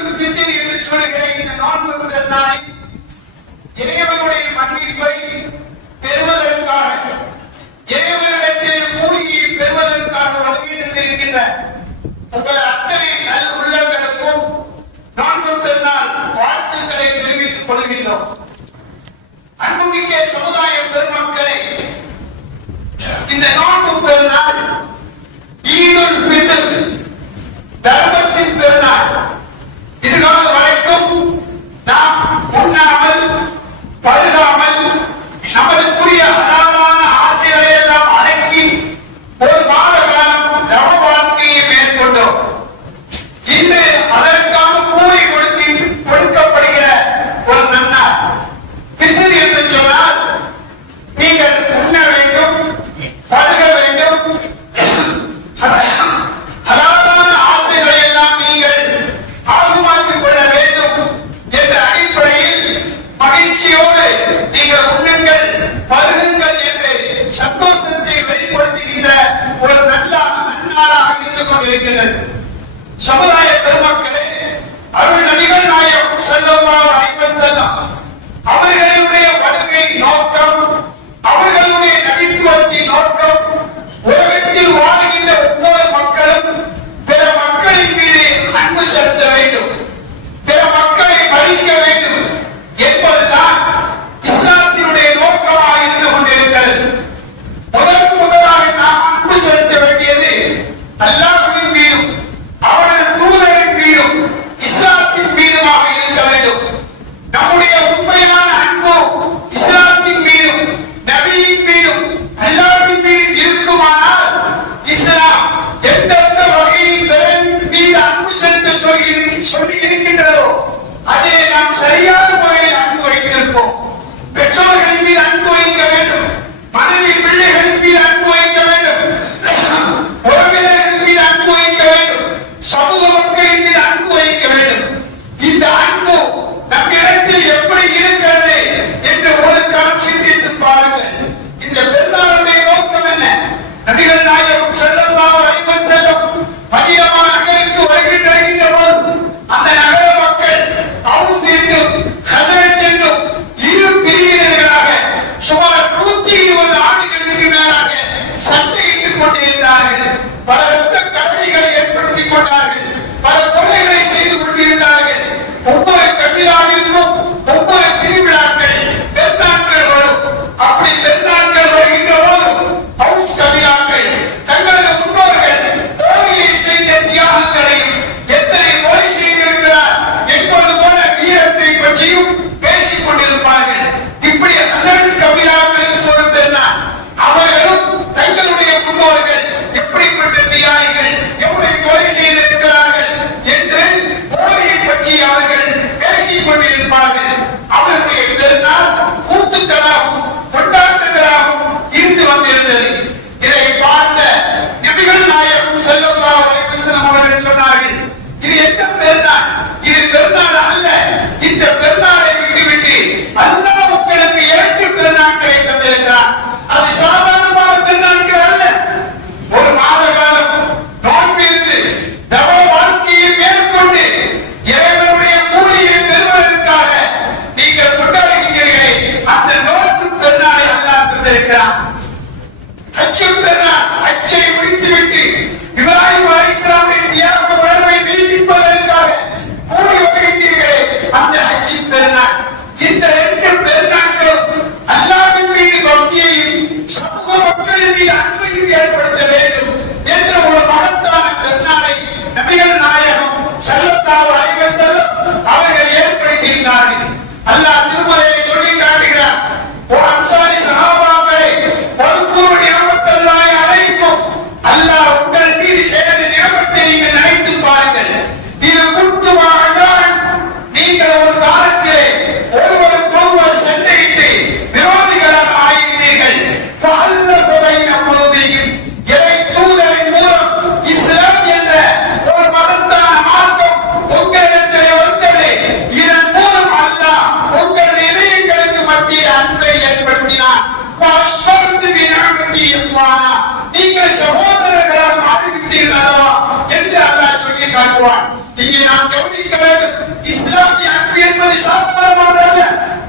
ஈதுல் ஃபித்ர் என்று சொல்கிற இந்த நோன்பு முதல் நாளில் இறைவனுடைய மன்னிப்பை பெறுவதற்காக, இறைவனிடத்தில் கூலியை பெறுவதற்காக வருகின்ற உங்கள் அத்தனை நல் உள்ளங்களுக்கும் நோன்பு பெருநாள் வாழ்த்துக்களை தெரிவித்துக் கொள்கின்றோம். அன்புமிக்க சமுதாய பெருமக்களே, இந்த நோன்பு பெருநாள் ஈதுல் ஃபித்ர் தர்மத்தின் பெருநாள். இதுகால வரைக்கும் நாம் உண்ணாமல் பருகாமல் நமதுக்குரிய அழகான ஆசைகளை எல்லாம் அடக்கி ஒரு மாத காலம் தவ வாழ்க்கையை மேற்கொண்டோம். இன்று அதற்கான கூலி கொடுக்கப்படுகிற ஒரு நன்னாள். ஃபித்ர் என்று சொன்னால் நீங்கள் உண்ண வேண்டும், பருக வேண்டும், ஹலாலான ஆசைகளை எல்லாம் நீங்கள் ஆகுமாக்கிக் கொள்ள வேண்டும் என்ற அடிப்படையில் மகிழ்ச்சியோடு நீங்கள் உண்ணுங்கள், பருகுங்கள் என்று சந்தோஷத்தை வெளிப்படுத்துகின்ற ஒரு நன்னாளாக இருந்து கொண்டிருக்கிறது. சமுதாய பெருமக்களே, அருள் நபிகள் நாயகம் ஸல்லல்லாஹு அலைஹி வஸல்லம் அவர்களுடைய வருகை நோக்கம், அவர்களுடைய நபித்துவத்தின் நோக்கம் உலகத்தில் வாழ்கின்ற ஒவ்வொரு மக்களும் பிற மக்களின் மீது அன்பு செலுத்த வேண்டும், பிற மக்களை மதிக்க வேண்டும் என்பதுதான் இஸ்லாத்தினுடைய நோக்கமாக இருந்து கொண்டிருக்கிறது. முதலாக நாம் அன்பு செலுத்த வேண்டியது அல்லாஹ்வின் மீதும் அவரது தூதரின் மீதும் இஸ்லாத்தின் மீதுமாக இருக்க வேண்டும். நம்முடைய உண்மையான அன்பு இஸ்லாத்தின் மீதும் நபியின் மீதும் அல்லாஹ்வின் மீதும் இருக்குமானால் இஸ்லாம் எந்தெந்த வகையில் மீது அன்பு செலுத்த சொல்லி இருக்கின்றதோ அதை நாம் சரியான முறையில் அன்பு வைத்திருப்போம். பெற்றோர்களின் மீது அன்பு வைக்க வேண்டும், மனைவி பிள்ளைகளின் மீது அன்பு வைக்க வேண்டும், உறவினர்களின் மீது அன்பு வைக்க வேண்டும், சமூக மக்களின் மீது அன்பு வைக்க வேண்டும். இந்த அன்பு நம் இடத்தில் எப்படி இருக்கிறது என்று ஒரு காலம் சிந்தித்து பாருங்கள். இந்த பெருநாளுடைய நோக்கம் என்ன? நபிகள் நாயகம் ஸல்லல்லாஹு அலைஹி வஸல்லம் மதீனா நகருக்கு வருகின்ற போது அந்த நகர மக்கள் அவுஸ் என்றும் ஹஸரஜ் என்றும் இரு பிரிவினர்களாக சுமார் 120 ஆண்டுகளுக்கு மேலாக சண்டையிட்டுக் கொண்டிருந்தார்கள். பல ரத்த கலரிகளை ஏற்படுத்திக் கொண்டார்கள், பல கொலைகளை செய்து கொண்டிருந்தார்கள். ஒவ்வொரு கபிலாவிற்கும் ஒவ்வொரு திருவிழாக்கள் பெருநாட்கள் வரும். அப்படி பெருநாட்கள் வருகின்ற போது ஹவுஸ் கபிலாக்கள் தங்களது முன்னோர்கள் போரிலே செய்த தியாகங்களையும் எத்தனை கொலை செய்திருக்கிறார் என்பது போல வீரத்தை பற்றியும் பேசிக் கொண்டிருப்பார்கள். இப்படி ஹஸரஜ் கபிலாக்களுக்கு ஒரு பெருநாள். அவர்களும் தங்களுடைய முன்னோர்கள் எப்படிப்பட்ட தியாகிகள், எப்படி கொலை செய்திருக்கிறார்கள் என்று போரை பற்றி அவர்கள் பேசிக் கொண்டிருப்பார்கள். அவர்களுடைய பெருநாள் கூத்துக்களாகவும் கொண்டாட்டங்களாகவும் இருந்து வந்திருந்தது. இதை பார்த்த நபிகள் நாயகம் ஸல்லல்லாஹு அலைஹி வஸல்லம் அவர்கள் சொன்னார்கள், இது என்ன பெருநாள்? இது பெருநாள் அல்ல. இந்த பெருநாளை விட்டுவிட்டு அல்லாஹ் உங்களுக்கு 2 பெருநாட்களை தந்திருக்கிறார். அது சாதாரணமான பெருநாட்கள் அல்ல. ஒரு மாத காலம் நோன்பிருந்து தவ வாழ்க்கையை மேற்கொண்டு இறைவனுடைய கூலியை பெறுவதற்காக நீங்கள் கொண்டாடுகிறீர்களே, அந்த நோன்பு பெருநாளை அல்லாஹ் தந்திருக்கிறார். ஹஜ் பெருநாள், ஹஜ்ஜை முடித்துவிட்டு இப்ராஹிம் அலைஹிஸ்ஸலாமுடைய தியாக உணர்வை நீடிப்பதற்காக கூடி வருகின்றீர்களே, அந்த ஹஜ் பெருநாள். இந்த 2 பெருநாட்களும் அல்லாஹ்வின் மீது பக்தியையும் சமூக மக்களின் மீது அன்பையும் ஏற்படுத்த வேண்டும் என்ற ஒரு மகத்தான பெருநாளை நபிகள் நாயகம் ஸல்லல்லாஹு அலைஹி வஸல்லம் அவர்கள் ஏற்படுத்தியிருந்தார்கள். அல்லாஹ் திருமறையை சொல்லி காட்டுகிறார், ஓ அன்சாரி சஹாபாக்களே, வல்குரு நிஅமத்தல்லாஹி அலைக்கும், அல்லாஹ் உங்கள் மீது செய்த நிஅமத்தை நீங்கள் நினைத்து பாருங்கள். இது குத்துவாண்டான், நீங்கள் ஒரு காலத்திலே ஒருவருக்கொருவர் சண்டையிட்டு விரோதிகளாக ஆயிருந்தீர்கள். இறை தூதரின் மூலம் இஸ்லாம் என்ற ஒரு மகத்தான மார்க்கம் உங்களிடத்திலே வந்தது. இதன் மூலம் அல்லாஹ் உங்கள் இதயங்களுக்கு மத்தியில் அன்பை ஏற்படுத்தினார். நீங்கள் சகோதரர்களாக மாறிவிட்டீர்களா என்று அல்லாஹ் சொல்லி காட்டுவார். சொல்கிறான். இங்கே நாம் கவனிக்க வேண்டும். இஸ்லாமிய அன்பு என்பது சாதாரணமானதல்ல.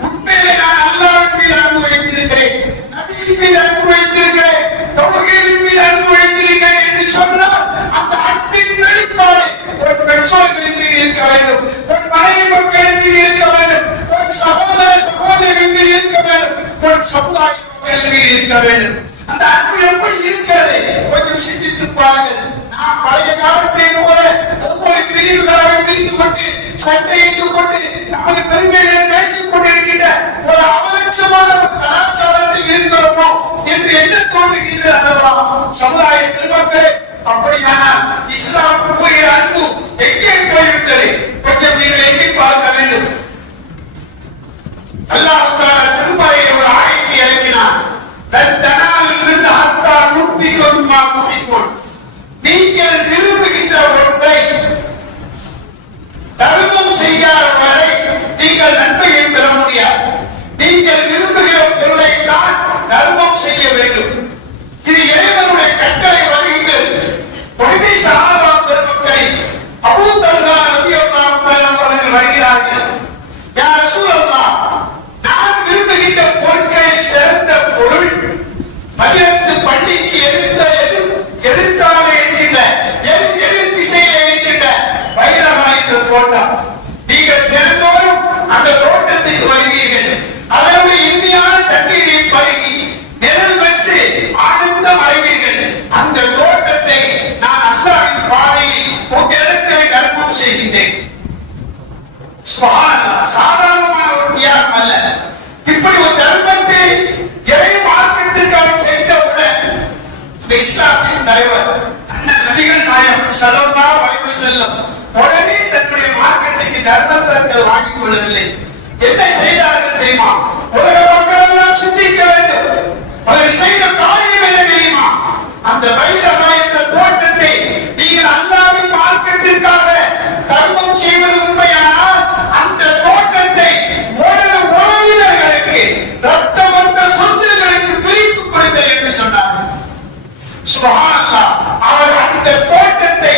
உண்மையிலே நான் அல்லாஹ்வின் மீது அன்பு வைத்திருக்கிறேன், நபியின் மீது அன்பு வைத்திருக்கிறேன், தௌஹீதின் மீது அன்பு வைத்திருக்கிறேன் என்று சொன்னால் அந்த அன்பின் வெளிப்பாடு ஒரு பெற்றோர்களின் மீது இருக்க வேண்டும், ஒரு மனைவி மக்களின் மீது இருக்க வேண்டும், ஒரு சகோதர சகோதரிகளின் மீது இருக்க வேண்டும், ஒரு சமுதாய மக்களின் மீது இருக்க வேண்டும். அந்த அன்பு எப்படி இருக்கிறது கொஞ்சம் சிந்தித்து பாருங்கள். நாம் பழைய காலத்தை போல ஒவ்வொரு பிரிவுகளாக பிரிந்து கொண்டு சண்டையிட்டுக் கொண்டு நமது பெருமைகளை பேசிக் கொண்டிருக்கின்ற ஒரு அவலட்சமான கலாச்சாரத்தில் இருக்கிறோமோ என்று எண்ண தோன்றுகின்ற அல்லவா சமுதாய பெருமக்களே? அப்படியானால் இஸ்லாம் கூறுகிற அன்பு எங்கே போய்விட்டது? கொஞ்சம் நீங்கள் எண்ணி பார்க்க வேண்டும். அல்லாஹ் தஆலா திருமறையை ஒரு ஆயத்தை இறக்கினார். நீங்கள் விரும்புகின்ற ஒன்றை தர்மம் செய்யாத வரை நீங்கள் நன்மையை பெற முடியாது. நீங்கள் விரும்புகிற பொருளை தான் தர்மம் செய்ய வேண்டும். இது இறைவனுடைய கட்டளை வருகின்றது. ஒளிமை சஹாபா பெருமக்களை அபூ தல்ஹா ரலியல்லாஹு தஆலா அவர்கள் வருகிறார்கள். யா ரசூலல்லாஹ், நான் விரும்புகின்ற பொருட்களில் சிறந்த பொருள் மதீனத்து பள்ளிக்கு எதிர்த்தாலே இருக்கின்ற எதிர் திசையிலே இருக்கின்ற பைரவா என்ற தோட்டம். நீங்கள் தினந்தோறும் அந்த தோட்டத்துக்கு வருவீர்கள். அதனுடைய இனிமையான தண்ணீரை பருகி நிழல் பெற்று ஆனந்தம் அடைவீர்கள். அந்த தோட்டத்தை நான் அல்லாஹ்வின் பாதையில் உங்களிடத்தை தர்மம் செய்கின்றேன். சுப்ஹானல்லாஹ், சாதாரணமான ஒரு தியாகம் அல்ல. இப்படி ஒரு தர்மத்தை இறை மார்க்கத்திற்காக செய்தவுடன் இஸ்லாத்தின் தலைவர் அண்ணன் நபிகள் நாயகம் ஸல்லல்லாஹு அலைஹி வஸல்லம் உடனே தன்னுடைய மார்க்கத்துக்கு தர்மத்தை வாங்கிக் கொள்ளவில்லை. என்ன செய்தார்கள் தெரியுமா? உலக மக்கள் எல்லாம் சிந்திக்க வேண்டும். அவர்கள் செய்த காரியம் என்ன தெரியுமா? அந்த பைரவா என்ற தோட்டத்தை நீங்கள் அல்லாஹ்வின் மார்க்கத்திற்காக தர்மம் செய்வது உண்மையானால் அந்த தோட்டத்தை உறவினர்களுக்கு ரத்தமற்ற சொந்தங்களுக்கு பிரித்து கொடுங்கள் என்று சொன்னார்கள். சுப்ஹானல்லாஹ், அவர் அந்த தோட்டத்தை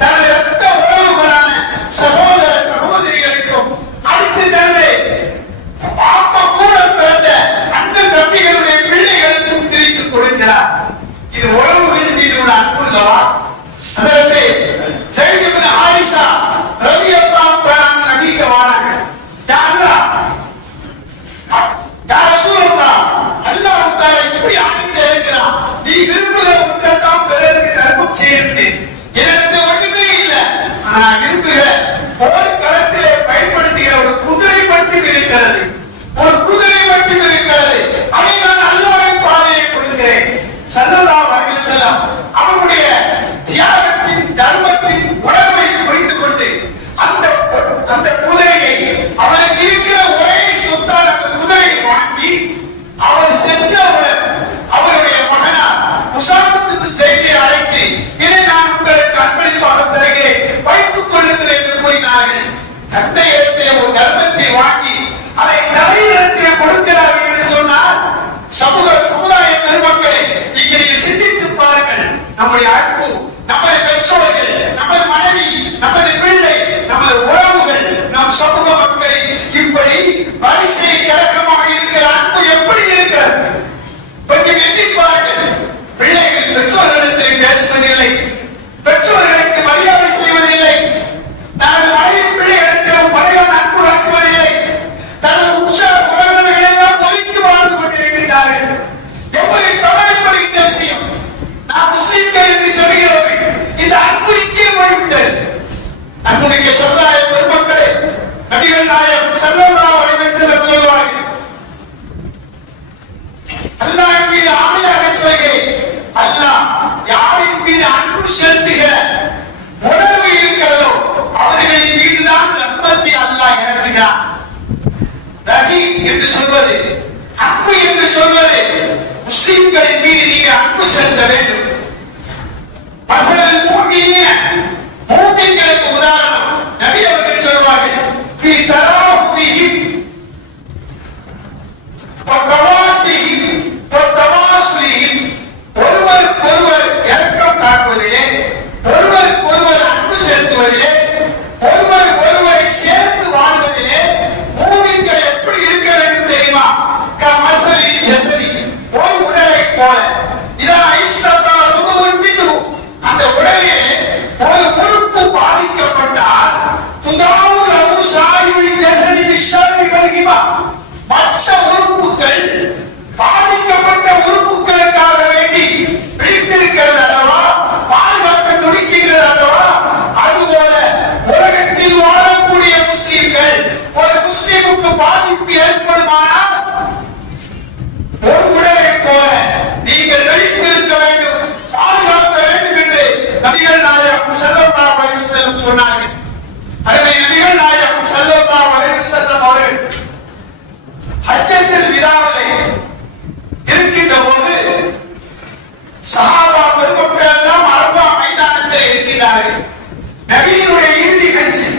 தனது ரத்த உறவுகளான சகோதர சகோதரிகளுக்கும் அடுத்து தனது பாப்பா கூட பிறந்த அண்ணன் தம்பிகளுடைய பிள்ளைகளுக்கும் பிரித்து கொடுக்கிறார். இது உறவுகளின் மீது உள்ள அன்பு அல்லவா? அதற்கு ஸைத் இப்னு ஹாரிஸா ரலியல்லாஹு தஆலா நபிக்கு வராங்க. யா அல்லாஹ், யா ரசூலல்லாஹ், அல்லாஹ் தஆலா இப்படி ஆயத்தை இறக்கிறான். நீ விரும்புகிற ஒன்றை தான் பிறருக்கு தர்மம் செய்யணும். எனக்கு ஒன்றுமே இல்லை. நான் விரும்புகிற போர்க்களத்திலே பயன்படுத்துகிற ஒரு குதிரை மட்டும் இருக்கிறது. ஒரு குதிரை மட்டும் இருக்கிறது. அதை நான் அல்லாஹ்வின் பாதையை கொடுக்கிறேன். ஸல்லல்லாஹு அலைஹி வஸல்லம் அவருடைய தியாகத்தின் தர்மத்தின் உணர்வை புரிந்து கொண்டு அந்த குதிரையை அவருக்கு இருக்கிற ஒரே சொத்தான அந்த குதிரையை வாங்கி அவர் சென்றவுடன் அவருடைய மகனார் உஸாமத்துக்கு செய்தியை அழைத்து இதை நான் உங்களுக்கு அன்பளிப்பாக தருகிறேன், வைத்துக் கொள்ளுங்கள் என்று கூறினார்கள். தந்தையிடத்திலே ஒரு தர்மத்தை வாங்கி அதை தலையிடத்திலே கொடுக்கிறார்கள் என்று சொன்னார். சமுதாய பெருமக்களை இங்கே நீங்கள் சிந்தித்து பாருங்கள். நம்முடைய அன்பு, நமது பெற்றோர்கள், நமது மனைவி, நமது பிள்ளை, நமது உறவுகள், நம் சமூக மக்களை இப்படி வரிசை கழகமாக இருக்கிற அன்பு எப்படி இருக்கிறது? கொஞ்சம் எண்ணி பாருங்கள். பிள்ளைகள் பெற்றோர்களிடத்தில் பேசுவதில்லை, பெற்றோர்களுக்கு மரியாதை செய்வதில்லை, தனது மனைவி பிள்ளைகளிடத்தில் மரியாதை அன்பு காட்டுவதில்லை, தனது உற்சாக உறவினர்களை எல்லாம் ஒதுக்கி வாழ்ந்து கொண்டிருக்கிறார்கள். எவ்வளவு கவலைப்படுகின்ற விஷயம்! நாம் முஸ்லிம்கள் என்று சொல்கிறோம். இந்த அன்பு இங்கே போய்விட்டது. அன்புமிக்க சமுதாய பெருமக்களே, நபிகள் நாயகம் ஸல்லல்லாஹு அலைஹி வஸல்லம் சொல்வார்கள், அல்லாஹ்வின் மீது ஆணையாக சொல்கிறேன், அல்லாஹ் யாரின் மீது அன்பு செலுத்துகிற உணர்வு இருக்கிறதோ அவர்களின் மீதுதான் ரஹ்மத்தை அல்லாஹ் இறக்குகிறான். ரஹீம் என்று சொல்வது, அன்பு என்று சொல்வது, முஸ்லிம்களின் மீது நீங்க அன்பு செலுத்த வேண்டும். மஸலல் மூமினீன, மூமின்களுக்கு உதாரணம் நபி அவர்கள் சொல்வார்கள், ஃபீ தராஃபிஹிம் வ தவாத்திஹிம் வ தவாசுலிஹிம், ஒருவருக்கொருவர் இரக்கம் காட்டுவதிலே, ஒருவருக்கொருவர் அன்பு செலுத்துவதிலே சொன்னார்கள். அருமை நபிகள் நாயகம் ஸல்லல்லாஹு அலைஹி வஸல்லம் அவர்கள் ஹஜ்ஜத்துல் விதாவிலே இருக்கின்ற போது சஹாபா பெருமக்கள் எல்லாம் அரபா மைதானத்தில் இருக்கிறார்கள். நபியினுடைய இறுதி கட்சி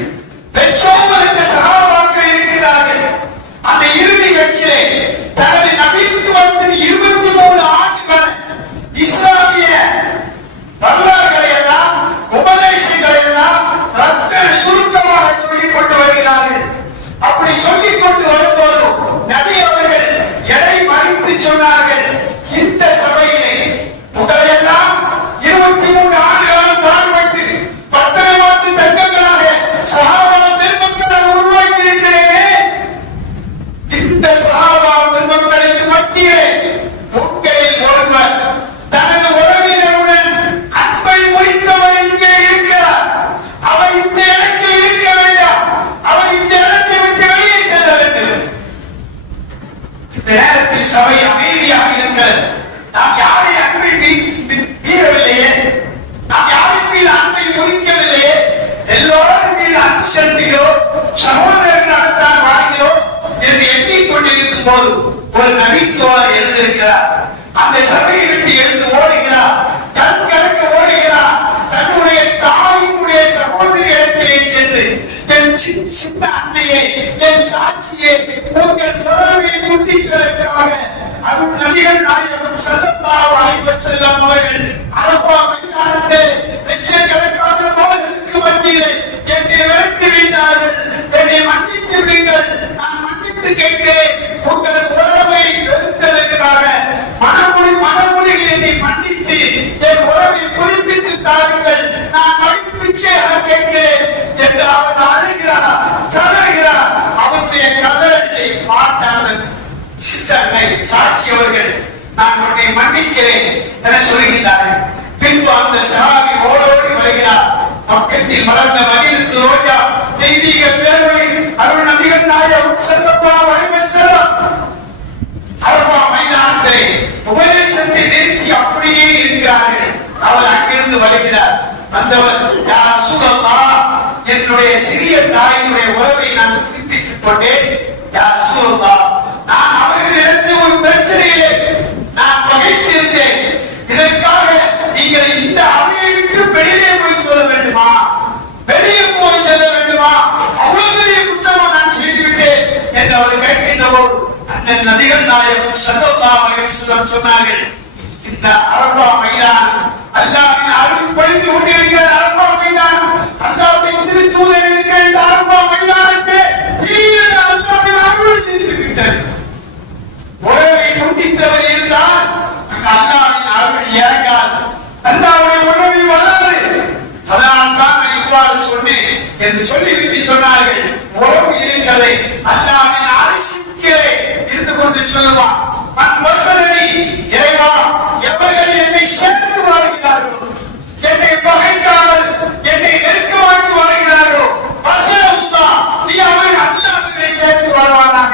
லட்சோபலட்ச சஹாபாக்கள் இருக்கிறார்கள். அந்த இறுதி கட்சியிலே தனது நபித்துவத்தின் 23 ஆண்டுகள் இஸ்லாமிய வரலாறுகளை எல்லாம் உபதேசங்களை எல்லாம் ரத்தன சுருக்கமாக சொல்லிக் கொண்டு வருகிறார்கள். அப்படி சொல்லிக் கொண்டு வரும்போது நபி அவர்கள் எடை மறித்து சொன்னார்கள், இந்த சபையிலே உங்களை எல்லாம் 23 ஆண்டுகாலம் பாடுபட்டு பத்தனமாத்து தங்கங்களாக சஹாபா பெருமக்களை உருவாக்கி இருக்கிறேனே, இந்த சஹாபா பெருமக்களுக்கு மத்தியே உங்களில் ஒருவர் தனது உறவினருடன் அன்பை முடித்தவர் இங்கே இருக்கிறார். அவர் இந்த இடத்தில் இருக்க வேண்டாம், அவர் இந்த இடத்தை விட்டு வெளியே செல்ல வேண்டும். இந்த நேரத்தில் சபை அமைதியாக இருக்கிறது. நாம் யாரை அன்பை மீறவில்லையே, நாம் யாரின் மீது அன்பை முறிக்கவில்லையே, எல்லோரும் மீது அன்பு செலுத்துகிறோம், சகோதரர்களாகத்தான் வாழ்கிறோம் என்று எண்ணிக்கொண்டிருக்கும் போது ஒரு நபித்தோழர் எழுந்திருக்கிறார். அந்த சபையை விட்டு எழுந்து ஓடுகிறார், கண் கலக்க ஓடுகிறார். தன்னுடைய தாயினுடைய சகோதரி இடத்திலே சென்று, என் சின்ன அன்னையை, என் சாட்சியை, உங்கள் உறவை துண்டித்ததற்காக அருள் நபிகள் நாயகம் ஸல்லல்லாஹு அலைஹி வஸல்லம் அவர்கள் அரபா மைதானத்தில் லட்சக்கணக்கான தோழர்களுக்கு மத்தியிலே என்னை விரட்டி வைத்தார்கள். என்னை மன்னித்து விடுங்கள், நான் மன்னித்து கேட்கிறேன். உங்கள் உறவை வெறுத்ததற்காக மனமொழி என்னை மன்னித்து என் உறவை புதுப்பித்து தாருங்கள், நான் மன்னிப்பிச்சையாக கேட்கிறேன் என்று அவர் அழுகிறார், கதறுகிறார். அவருடைய கதறலை பார்த்தார்கள் சிற்றன்னை சாட்சி அவர்கள், நான் உன்னை மன்னிக்கிறேன் என சொல்லுகின்றார்கள். பின்பு அந்த சஹாபி ஓடோடி வருகிறார். பக்கத்தில் வளர்ந்த மதீனத்து ரோஜா தெய்வீக பேரொளி அருள் நபிகள் நாயகம் ஸல்லல்லாஹு அலைஹி வஸல்லம் அரபா மைதானத்தை உபதேசத்தை நிறுத்தி அப்படியே இருக்கிறார்கள். அவர் அங்கிருந்து வருகிறார். வந்தவர், யா ரசூலல்லாஹ், என்னுடைய சிறிய தாயினுடைய உறவை நான் புதுப்பித்துக் கொண்டேன். யா ரசூலல்லாஹ், நான் அவர்களிடத்தில் ஒரு பிரச்சனையிலே நான் பகைத்திருந்தேன். இதற்காக நீங்கள் இந்த அவையை விட்டு வெளியே போய் சொல்ல வேண்டுமா, வெளியே போய் செல்ல வேண்டுமா, அவ்வளவு பெரிய குற்றமா நான் செய்துவிட்டேன் என்று அவர் கேட்கின்ற போது அந்த நபிகள் நாயகம் ஸல்லல்லாஹு அலைஹி வஸல்லம் சொன்னார்கள், இந்த அரபா மைதானம் அல்லாஹ்வின் அருள் பொழிந்து கொண்டிருக்கிற அரபா மைதானம், அல்லாஹ்வின் திருத்தூதர் இருக்கிற இந்த அரபா மைதானத்தை தீர அல்லாஹ்வின் அருள் நின்றுவிட்டது. உறவை துண்டித்தவர் இருந்தால் அங்கு அல்லாஹ்வின் அருள் இறங்காது, அல்லாஹ்வுடைய உறவை வராது. அதனால் தான் நான் இவ்வாறு சொன்னேன் என்று சொல்லிவிட்டு சொன்னார்கள், உறவு இருக்கிறதை அல்லாஹ்வின் அரசிலே இருந்து கொண்டு சொல்லுவான். மன் வஸலனி, இறைவா, எவர்கள் என்னை சேர்ந்து வாழ்கிறார்களோ, என்னை பகைக்காமல் என்னை நெருக்கமாக்கி வாழ்கிறார்களோ, வஸலல்லாஹ், நீ அவரை அல்லாஹ்விலே சேர்த்து வாழ்வானாக.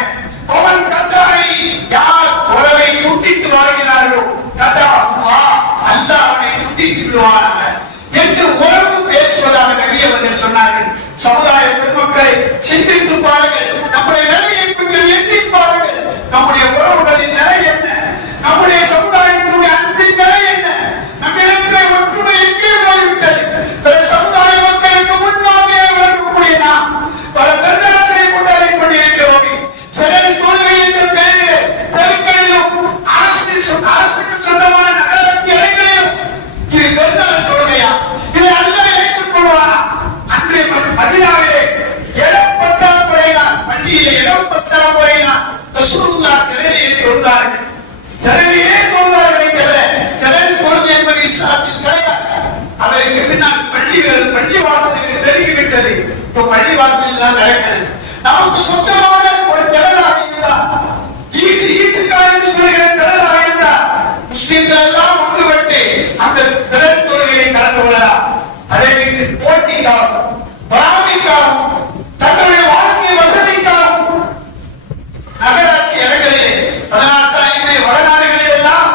அவன் கத்தாரை, யார் உறவை துண்டித்து வாழ்கிறார்களோ, கத்தா அல்லாஹ் அவனை துண்டித்து விடுவானாக என்று உறவு பேசுவதாக நபி அவர்கள் சொன்னார்கள். சமுதாய பெருமக்களை சிந்தித்து பாருங்கள், நம்முடைய நிலையை கொஞ்சம் எண்ணி பாருங்கள். நம்முடைய உறவுகளின் நிலை என்ன, நம்முடைய சமுதாயத்தினுடைய அன்பின் நிலை என்ன, நம்மிடத்தில் ஒற்றுமை எங்கே போய்விட்டது? பல சமுதாய மக்களுக்கு முன்மாதிரியாக விளங்கக்கூடிய நாம் பல தண்டனங்களை கொண்டாடி கொண்டிருக்கிறோம். சிலர் தொழுகை என்ற பெயரில் தெருக்களிலும் அரசுக்கு சொந்தமான நகராட்சி இடங்களிலும் இது பெருந்தாள தொழுகையா, இதை அல்லாஹ் ஏற்றுக்கொள்வானா? அன்றைய மதீனாவிலே இடம் பற்றாக்குறையினால், பள்ளியிலே இடம் பற்றாக்குறையினால் ரசூலுல்லாஹ் திரையிலே தொழுதார்கள். திரையிலே தொழுதார்கள் என்கிற திரை தொழுகை என்பது இஸ்லாத்தில் கிடையாது. அதற்கு பின்னால் பள்ளி வாசல்கள் பெருகிவிட்டது. இப்போ பள்ளி வாசலில் தான் நடக்கிறது. நமக்கு சொந்தமான ஒரு திறனாக இருந்தால், ஈட்டுக்கார் என்று சொல்லுகிற திறனாக இருந்தால், முஸ்லிம்கள் எல்லாம் ஒன்றுபட்டு அந்த திறன் தொழுகையை கலந்து கொள்ளலாம். அதை விட்டு போட்டிக்காகவும் பொறாமைக்காகவும் தங்களுடைய வாழ்க்கை வசதிக்காகவும் நகராட்சி இடங்களிலே, அதனால்தான் இன்றைய வடநாடுகளில் எல்லாம்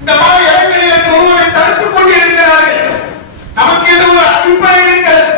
இந்த மாதிரி இடங்களிலே தொழுவதை தடுத்துக் கொண்டிருக்கிறார்கள். நமக்கு இது ஒரு அடிப்படை இருக்கிறது.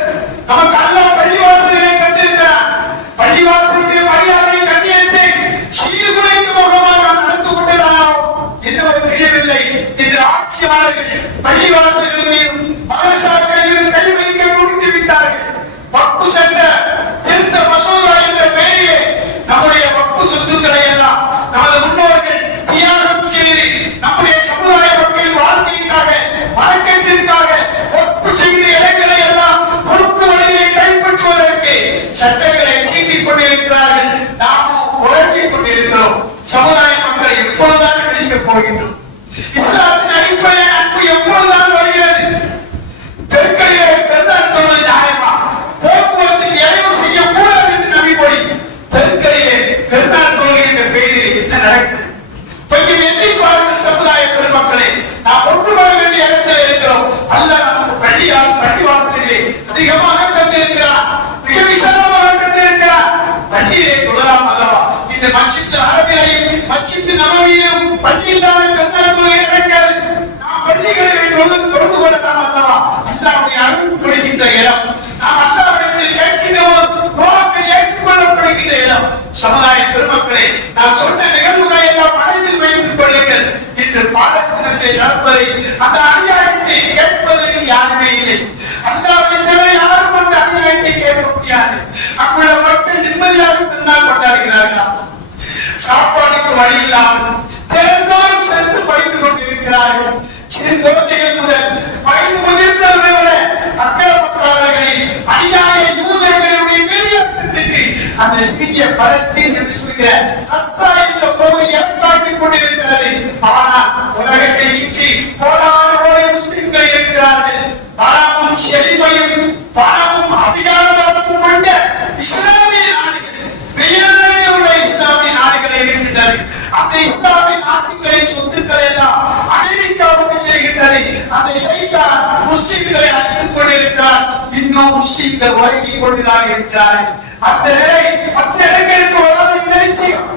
நாட்டிலே சட்டங்களை தீட்டிக் கொண்டிருக்கிறார்கள். நாமும் உறங்கிக் கொண்டிருக்கிறோம். சமுதாய மக்களை எப்பொழுதுதான் பிடிக்கப் போகின்றோம்? இஸ்லாத்தின் அடிப்படை அன்பு எப்பொழுதுதான் வருகிறது? தெற்கையிலே பெருநாள் தொழுவது நியாயமா? போக்குவரத்துக்கு இடையூறு செய்யக்கூடாது என்று நம்பிக்கொடி தெற்கையிலே பெருநாள் தொழுகை என்ற பெயரில் என்ன நடக்குது? கொஞ்சம் எண்ணி பாருங்கள் சமுதாய பெருமக்களை. நாம் ஒன்றுபட வேண்டிய இடத்தில் இருக்கிறோம். அல்லாஹ் நமக்கு பள்ளிவாசலிலே அதிகமாக தந்திருக்கிறார், மிக விசாலமாக தந்திருக்கிறார். பள்ளியிலே தொழலாம் அல்லவா? இந்த மஸ்ஜித் அரபியிலும் மஸ்ஜித் நபவியிலும் பள்ளியில்லாத பெருநாள் தொழுகை நடக்காது. நாம் பள்ளிகளிலே தொழுது கொள்ளலாம் அல்லவா? அல்லாஹ்வுடைய அருள் பொழிகின்ற இடம், நாம் அல்லாஹ்விடத்தில் கேட்கிறோம், துஆக்கள் ஏற்றுக்கொள்ளப்படுகின்ற இடம். சமுதாய பெருமக்களே, நான் சொன்ன நிகழ்வுகளை எல்லாம் மனதில் வைத்துக் கொள்ளுங்கள். இன்று பாலஸ்தீனத்தை நடப்பதை, அந்த அநியாயத்தை கேட்பதற்கு யாருமே இல்லை. அல்லாஹ்வை தவிர யாரும் அந்த அநியாயத்தை கேட்க முடியாது. அங்குள்ள மக்கள் நிம்மதியாக திருநாள் கொண்டாடுகிறார்களா? சாப்பாடுக்கு வழி இல்லாமல் திறந்தோறும் சென்று படித்துக் கொண்டிருக்கிறார்கள். சிறு குழந்தைகள் முதல் வயது முதிர்ந்தவர்களை விட அக்கிரமக்காரர்களின் அநியாய யூதர்களுடைய வீரியத்திற்கு அந்த சிறிய பலஸ்தீன் என்று சொல்கிற கஸ்ஸா என்ற பகுதி ஏற்பாட்டிக் கொண்டிருக்கிறது. ஆனால் உலகத்தை சுற்றி கோடான முஸ்லிம்கள் இருக்கிறார்கள். பணமும் செழிமையும் பணமும் அதிகாரமும் கொண்ட இஸ்லாமிய நாடுகள், பெயரில் உள்ள இஸ்லாமிய நாடுகள் இருக்கின்றது. அந்த இஸ்லாமிய நாட்டுகளின் சொத்துக்கள் எல்லாம் அமெரிக்காவுக்கு செய்கின்றது. அதை செய்தால் முஸ்லிம்களை அழித்துக் கொண்டிருக்கிறார். இன்னும் முஸ்லிம்கள் உறங்கிக் கொண்டுதான் இருக்கிறார்கள். அந்த நிலை மற்ற இடங்களுக்கு வராது நிச்சயம்.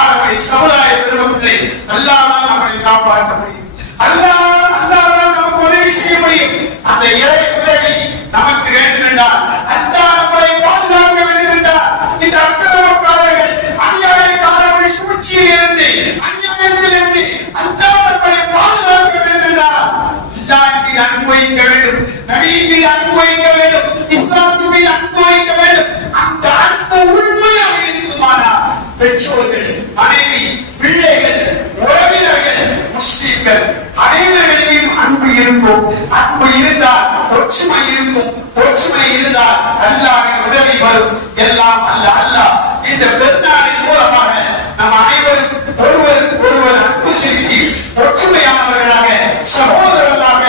ஆகவே சமுதாய பெருமக்களை அல்லாஹ் நம்மை காப்பாற்ற முடியும். அல்லாஹ் நமக்கு உதவி செய்ய முடியும். அந்த இறை உதவி நமக்கு வேண்டும் என்றால், அல்லாஹ் நம்மை பாதுகாக்க வேண்டும் என்றால், இந்த அக்கிரமக்காரர்கள் அநியாயக்காரர்களுடைய சூழ்ச்சியில் இருந்து, அநியாயத்திலிருந்து அல்லாஹ் நம்மை பாதுகாக்க வேண்டும் என்றால், அல்லாஹ் மீது அன்பு வைக்க வேண்டும், நபியின் மீது அன்பு வைக்க வேண்டும், இஸ்லாமின் மீது அன்பு வைக்க வேண்டும். அந்த அன்பு உண்மையாக இருக்குமானால் பெற்றோர்கள், மனைவி, பிள்ளைகள், உறவினர்கள், முஸ்லிம்கள் அனைவர்கள் மீது அன்பு இருக்கும். அன்பு இருந்தால் ஒற்றுமை இருக்கும். ஒற்றுமை இருந்தால் அல்லாஹ்வின் உதவி வரும். எல்லாம் அல்லாஹ் இந்த பெருநாளின் மூலமாக நம் அனைவரும் ஒருவர் அன்பு செலுத்தி ஒற்றுமையானவர்களாக, சகோதரர்களாக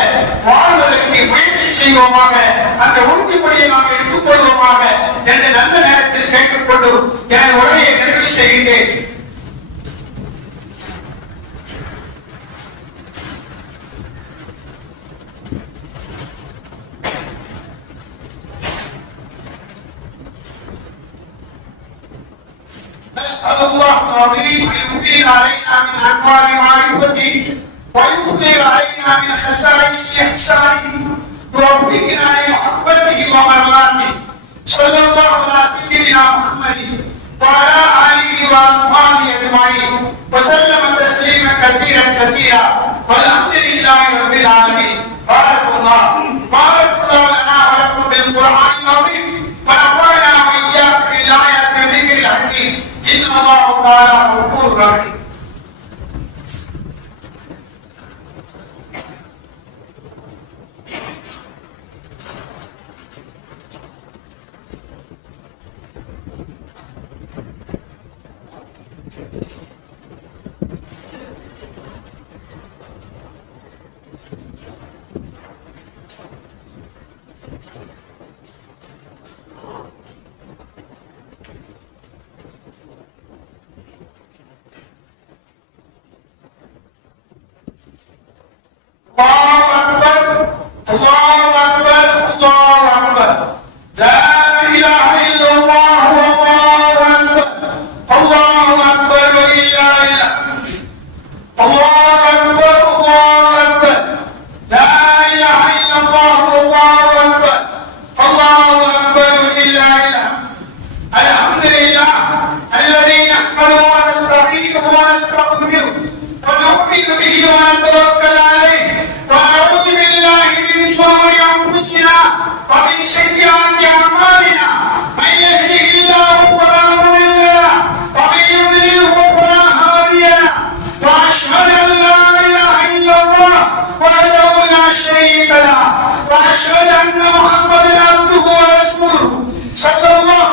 வாழ்வதற்கு முயற்சி செய்வோமாக. அந்த உறுதிப்படியை நாம் எடுத்துக் கொள்வோமாக என்று நல்ல நேரத்தில் கேட்டுக்கொண்டு எனது உரையை நிறைவு செய்கின்றேன். نسأل الله العظيم أن يؤتي علينا من أنوار معرفته ويظهر علينا من خصائص إحسانه ويوفقنا لمحبته ومرضاته. صلى الله على سيدنا محمد وعلى آله وأصحابه أجمعين وسلم تسليما كثيرا والحمد لله رب العالمين. بارك الله لنا ولكم بالقرآن العظيم ونفعنا وإياكم بالآيات والذكر الحكيم. إن الله تعالى غفور رحيم. ومن سيئات أعمالنا من يهده الله فلا مضل له ومن يضلل فلا هادي له وأشهد أن لا إله إلا الله وحده لا شريك له وأشهد أن محمدا عبده ورسوله صلى الله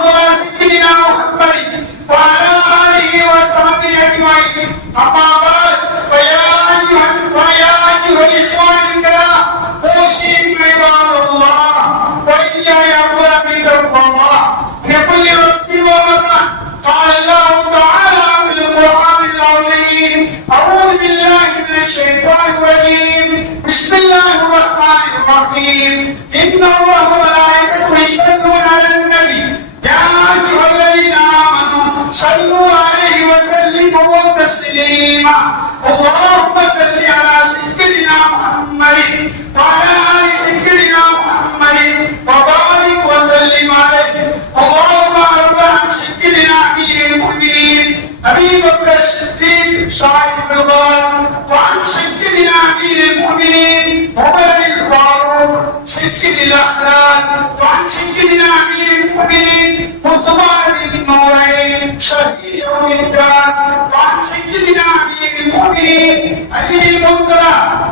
اللهم ارضى عن سيدنا امير المؤمنين ابي بكر الصديق صاحب الغار، وعن سيدنا امير المؤمنين عمر الفاروق سيد الاخلاق، وعن سيدنا امير المؤمنين عثمان بن نورين شهيد يوم الدار، وعن سيدنا امير المؤمنين علي المنذر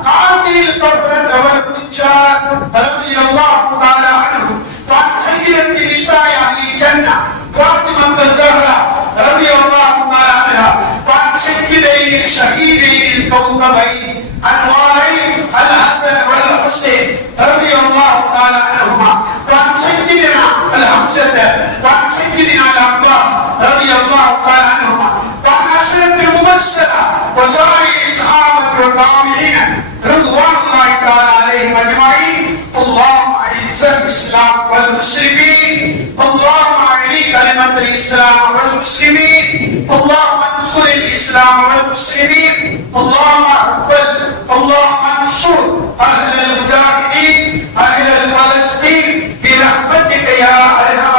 قاتل القبر والفجار رضي الله تعالى عنه، وعن سيدة نساء اهل الجنه فاطمه الزهراء رضي الله تعالى عنها، وعن سيدين الشهيدين الكوكبين انوارين الحسن والحسين رضي الله تعالى عنهما، وعن سيدنا الحمزه وعن سيدنا العباس رضي الله تعالى عنهما، وعن عشرة المبشرة وسائر الصحابة والتابعين رضوان الله تعالى عليهم أجمعين. اللهم أعز الإسلام والمسلمين، اللهم أعلي كلمة الإسلام والمسلمين، اللهم انصر الإسلام والمسلمين، اللهم انصر أهل المجاهدين أهل فلسطين برحمتك يا أرحم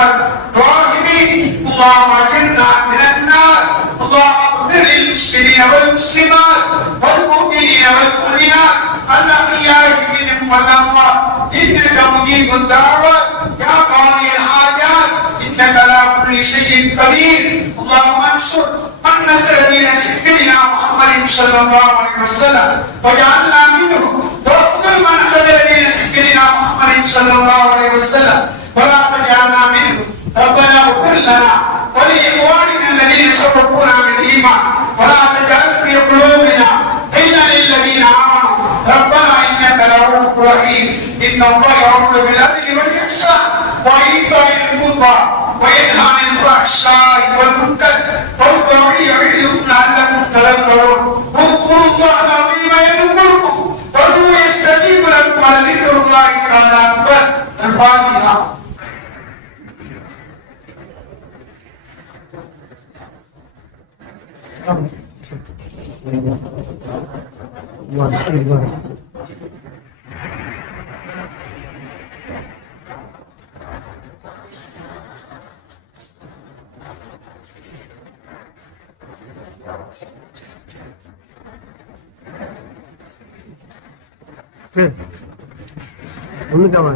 الراحمين. اللهم أجرنا من النار، اللهم اغفر للمسلمين والمسلمات والمؤمنين والمؤمنات الأحياء منهم والأموات إنك مجيب الدعوات يا قاضي الحاجات إنك على كل شيء قدير. اللهم انصر من نصر دين سيدنا محمد صلى الله عليه وسلم وجعلنا منهم، واخذل من خذل دين سيدنا محمد صلى الله عليه وسلم ولا تجعلنا منهم. ربنا اغفر لنا ولإخواننا الذين سبقونا بالإيمان ولا تجعل في قلوبنا غلا للذين آمنوا ربنا إنك رؤوف رحيم. إن الله يأمر بالعدل والإحسان وإيتاء القربى وينهى عن الفحشاء والمنكر والبغي يعظكم لعلكم تذكرون. اذكروا الله العظيم يذكركم وادعوه يستجيب لكم ولذكر الله تعالى أكبر. الفاتحة. ஒண்ணுதான்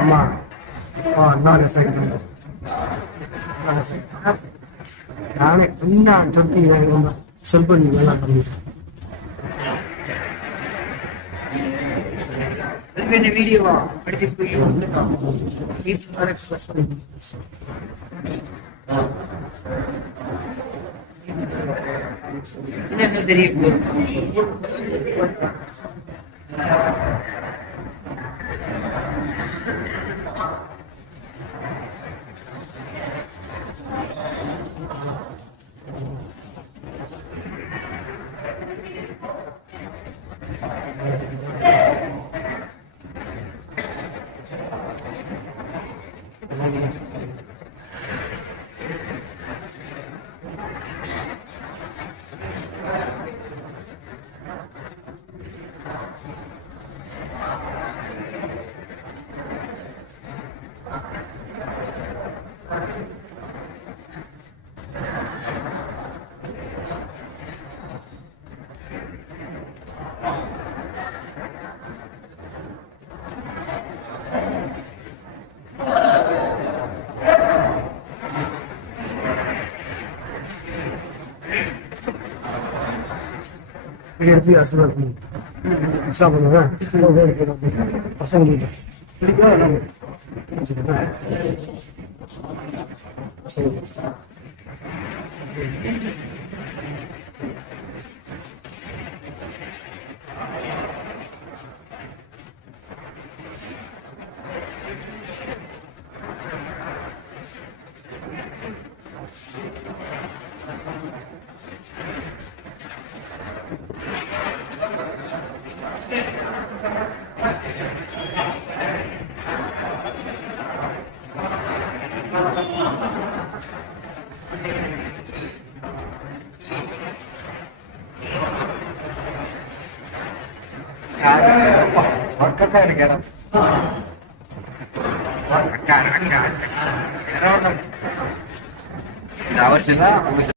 அம்மா நாலு சைக்கிள் நானே என்ன தொப்பி சொல் பண்ணி எல்லாம் பண்ணி வீடியோவா படிச்சு எக்ஸ்பிரஸ் பண்ணி தெரியும். எடுத்து அசுரம் எக்ஸாம் பண்ணுவேன் பசங்க Cara, ఒక్కసారి எனக்கு இடம் அக்கா அக்கா அவர்